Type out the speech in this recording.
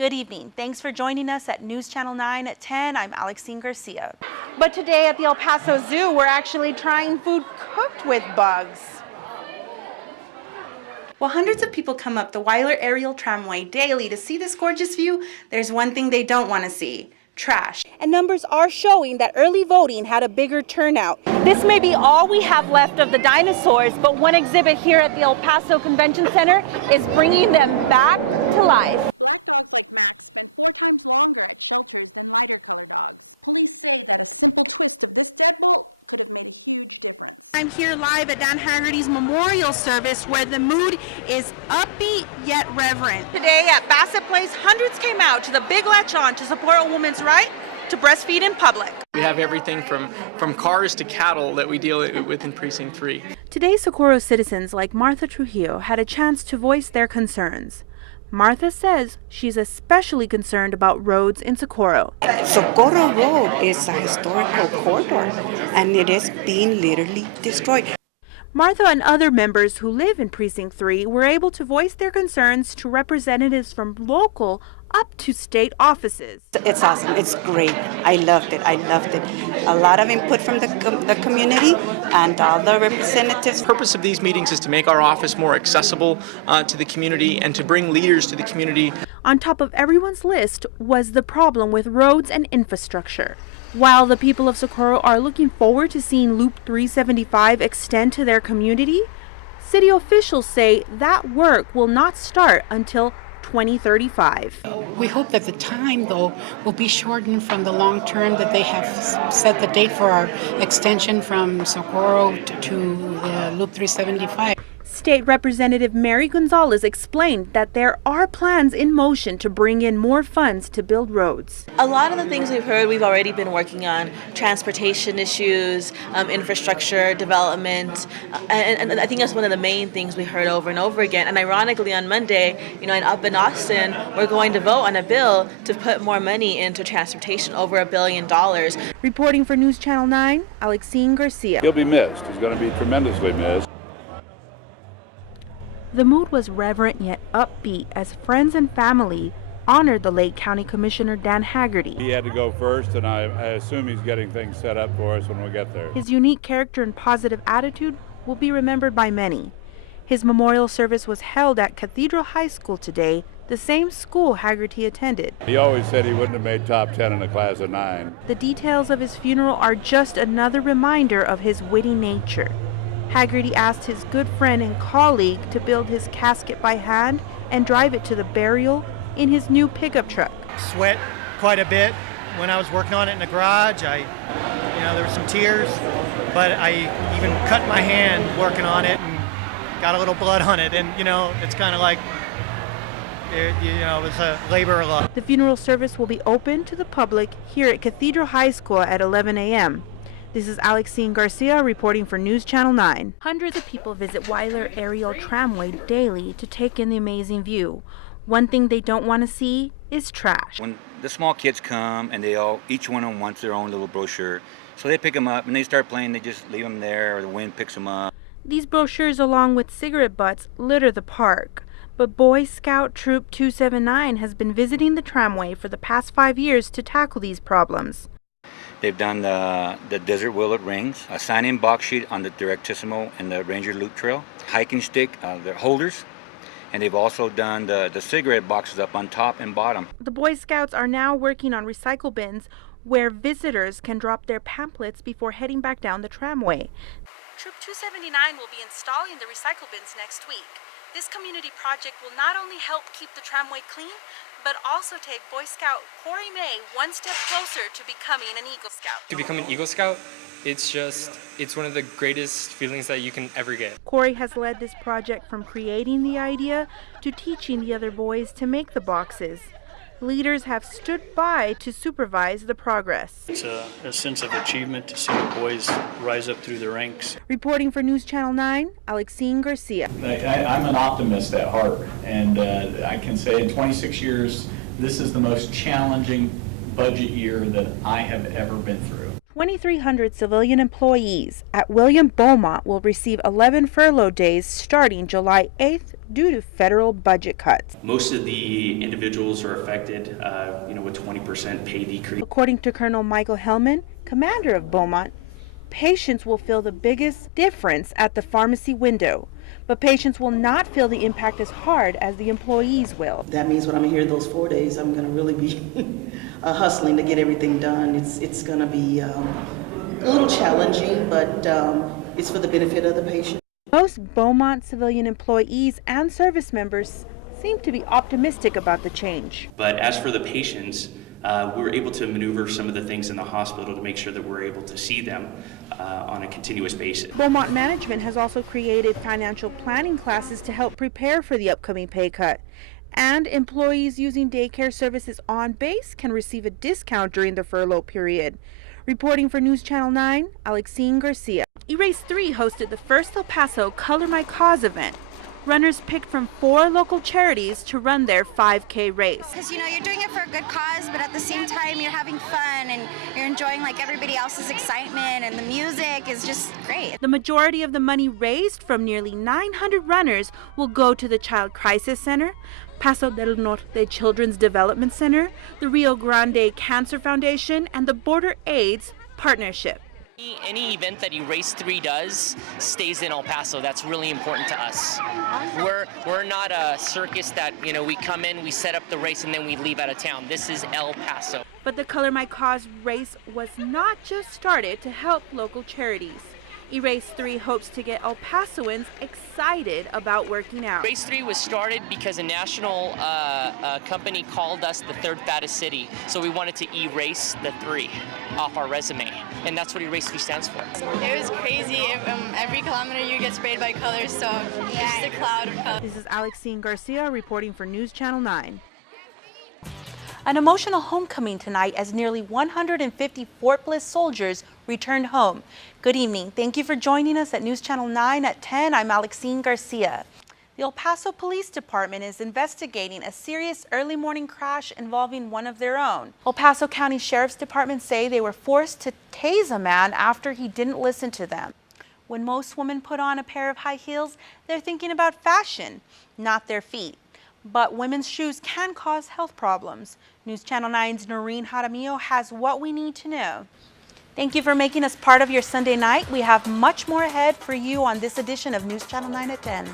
Good evening. Thanks for joining us at News Channel 9 at 10. I'm Alexine Garcia. But today at the El Paso Zoo, we're actually trying food cooked with bugs. While hundreds of people come up the Weiler Aerial Tramway daily to see this gorgeous view, there's one thing they don't want to see: trash. And numbers are showing that early voting had a bigger turnout. This may be all we have left of the dinosaurs, but one exhibit here at the El Paso Convention Center is bringing them back to life. I'm here live at Dan Haggerty's memorial service where the mood is upbeat yet reverent. Today at Bassett Place, hundreds came out to the Big Latch On to support a woman's right to breastfeed in public. We have everything from cars to cattle that we deal with in Precinct 3. Today, Socorro citizens like Martha Trujillo had a chance to voice their concerns. Martha says she's especially concerned about roads in Socorro. Socorro Road is a historical corridor, and it is being literally destroyed. Martha and other members who live in Precinct 3 were able to voice their concerns to representatives from local up to state offices. It's awesome. It's great. I loved it. A lot of input from the community and all the representatives. The purpose of these meetings is to make our office more accessible to the community and to bring leaders to the community. On top of everyone's list was the problem with roads and infrastructure. While the people of Socorro are looking forward to seeing Loop 375 extend to their community, city officials say that work will not start until 2035. We hope that the time, though, will be shortened from the long term that they have set the date for our extension from Socorro to Loop 375. State Representative Mary Gonzalez explained that there are plans in motion to bring in more funds to build roads. A lot of the things we've heard, we've already been working on: transportation issues, infrastructure development, and I think that's one of the main things we heard over and over again. And ironically, on Monday, up in Austin, we're going to vote on a bill to put more money into transportation, over $1 billion. Reporting for News Channel 9, Alexine Garcia. He'll be missed. He's going to be tremendously missed. The mood was reverent yet upbeat as friends and family honored the late County Commissioner Dan Haggerty. He had to go first, and I assume he's getting things set up for us when we get there. His unique character and positive attitude will be remembered by many. His memorial service was held at Cathedral High School today, the same school Haggerty attended. He always said he wouldn't have made top 10 in a class of 9. The details of his funeral are just another reminder of his witty nature. Haggerty asked his good friend and colleague to build his casket by hand and drive it to the burial in his new pickup truck. Sweat quite a bit when I was working on it in the garage. There were some tears, but I even cut my hand working on it and got a little blood on it. And, it's kind of like, it was a labor of love. The funeral service will be open to the public here at Cathedral High School at 11 a.m. This is Alexine Garcia reporting for News Channel 9. Hundreds of people visit Weiler Aerial Tramway daily to take in the amazing view. One thing they don't want to see is trash. When the small kids come and each one of them wants their own little brochure, so they pick them up and they start playing, they just leave them there or the wind picks them up. These brochures along with cigarette butts litter the park. But Boy Scout Troop 279 has been visiting the tramway for the past 5 years to tackle these problems. They've done the desert willow rings, a sign-in box sheet on the Directissimo and the Ranger Loop Trail, hiking stick, the holders, and they've also done the cigarette boxes up on top and bottom. The Boy Scouts are now working on recycle bins where visitors can drop their pamphlets before heading back down the tramway. Troop 279 will be installing the recycle bins next week. This community project will not only help keep the tramway clean, but also take Boy Scout Corey May one step closer to becoming an Eagle Scout. To become an Eagle Scout, it's one of the greatest feelings that you can ever get. Corey has led this project from creating the idea to teaching the other boys to make the boxes. Leaders have stood by to supervise the progress. It's a sense of achievement to see the boys rise up through the ranks. Reporting for News Channel 9, Alexine Garcia. I'm an optimist at heart, and I can say in 26 years, this is the most challenging budget year that I have ever been through. 2,300 civilian employees at William Beaumont will receive 11 furlough days starting July 8th due to federal budget cuts. Most of the individuals are affected, with 20% pay decrease. According to Colonel Michael Hellman, commander of Beaumont, patients will feel the biggest difference at the pharmacy window, but patients will not feel the impact as hard as the employees will. That means when I'm here those 4 days, I'm going to really be hustling to get everything done. It's going to be a little challenging, but it's for the benefit of the patient. Most Beaumont civilian employees and service members seem to be optimistic about the change. But as for the patients, we were able to maneuver some of the things in the hospital to make sure that we're able to see them on a continuous basis. Beaumont management has also created financial planning classes to help prepare for the upcoming pay cut. And employees using daycare services on base can receive a discount during the furlough period. Reporting for News Channel 9, Alexine Garcia. Erase 3 hosted the first El Paso Color My Cause event. Runners picked from 4 local charities to run their 5K race. Because you're doing it for a good cause, but at the same time you're having fun and you're enjoying like everybody else's excitement, and the music is just great. The majority of the money raised from nearly 900 runners will go to the Child Crisis Center, Paso del Norte Children's Development Center, the Rio Grande Cancer Foundation, and the Border AIDS Partnership. Any event that Erase 3 does stays in El Paso. That's really important to us. We're not a circus that, we come in, we set up the race, and then we leave out of town. This is El Paso. But the Color My Cause race was not just started to help local charities. Erase 3 hopes to get El Pasoans excited about working out. Erase 3 was started because a national company called us the third fattest city, so we wanted to erase the 3 off our resume, and that's what Erase 3 stands for. It was crazy. Every kilometer you get sprayed by colors, so it's just a cloud of colors. This is Alexine Garcia reporting for News Channel 9. An emotional homecoming tonight as nearly 150 Fort Bliss soldiers returned home. Good evening. Thank you for joining us at News Channel 9 at 10. I'm Alexine Garcia. The El Paso Police Department is investigating a serious early morning crash involving one of their own. El Paso County Sheriff's Department say they were forced to tase a man after he didn't listen to them. When most women put on a pair of high heels, they're thinking about fashion, not their feet. But women's shoes can cause health problems. News Channel 9's Noreen Jaramillo has what we need to know. Thank you for making us part of your Sunday night. We have much more ahead for you on this edition of News Channel 9 at 10.